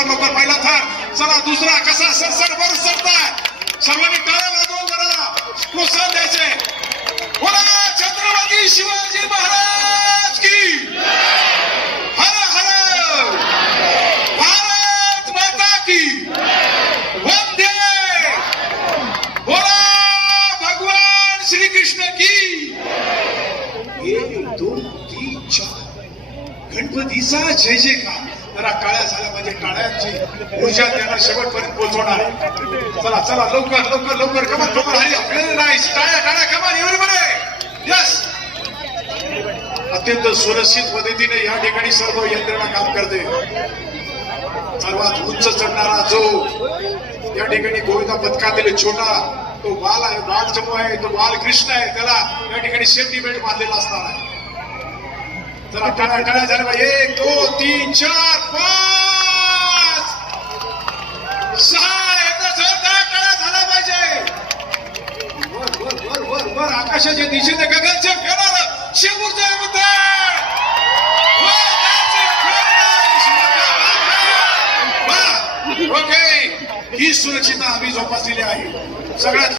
लवकर लवकर पहिला थर चला दुसरा. कसा सरसर वर सरताय सर्वांनी टाळ्या लागून जरा प्रोत्साहन द्यायचे. बोला छत्रपती शिवाजी महाराज की हर हर. भारत माता की वंदे. बोला भगवान श्री कृष्ण की दोन तीन चार. गणपतीचा जय जयकार. जरा काळ्या झाल्या म्हणजे काळ्यांची. ऊर्जा त्यांना शेवटपर्यंत पोहोचवणार. चला चला लवकर लवकर लवकर. कमान कमान हरी आपल्याला नाही काळ्या काळ्या कमान एवढी बरे यस अत्यंत सुरक्षित पद्धतीने या ठिकाणी सर्व यंत्रणा काम करते. सर्वात उंच चढणारा जो या ठिकाणी गोविंदा पथकातील छोटा तो बाल आहे बाल चमू आहे तो बाल कृष्ण आहे त्याला या ठिकाणी सेफ्टी बेल्ट बांधलेला असणार आहे. चला टाळ्या टाळ्या झाल्या पाहिजे. एक दोन तीन चार पाच. सहा एकदा जोरदार काळा झाला पाहिजे? वर वर वर वर वर. आकाशाच्या दिशेने गगनचे फेरार. शेपूरचे मुद्दे ओके. ही सुरक्षितता आम्ही जोपासलेली आहे. सगळ्यात